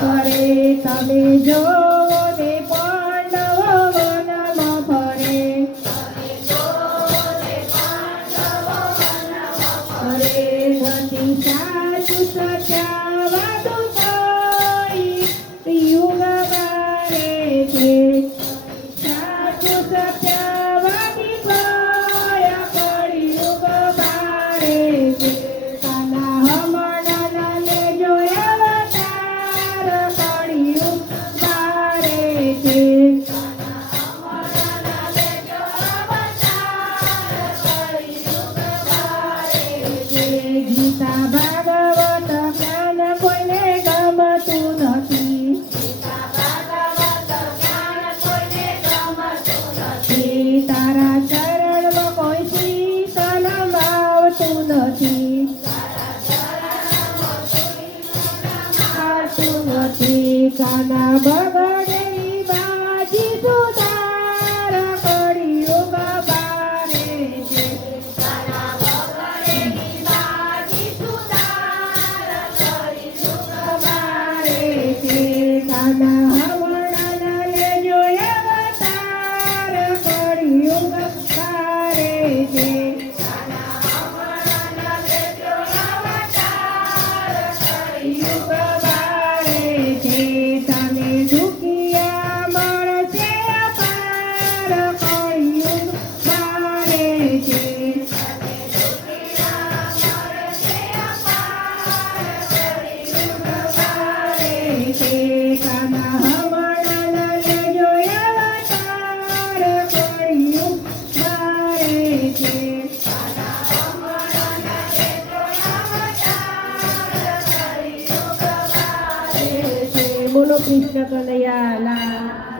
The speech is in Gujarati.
અરે તમે જો ને પાંડવ વનમાં ફરે અરે નથી સાચું સત્યવાદું થઈ યુગ બારે છે સાચું સત્યવાદી ભયા પડી યુગ બારે છે કાના હમણાં લેજો અવતાર પડી યુગ બારે છે ગીતા ભાગવત જ્ઞાન કોઈને ગમતું નથી તારા ચરણમાં કોઈ શીતલ આવતું નથી આવતું નથી કાના બગડેલી બાજી સુધાર કરી યુગ બારે છે કાના હમણાં લેજો અવતાર કરી યુગ બારે છે યુગ બારે છે તને દુખિયા મળશે અપાર કરી યુગ બારે છે કાના હમણાં લેજો અવતાર કરી યુગ બારે છે બોલો કૃષ્ણ કનૈયા લાલ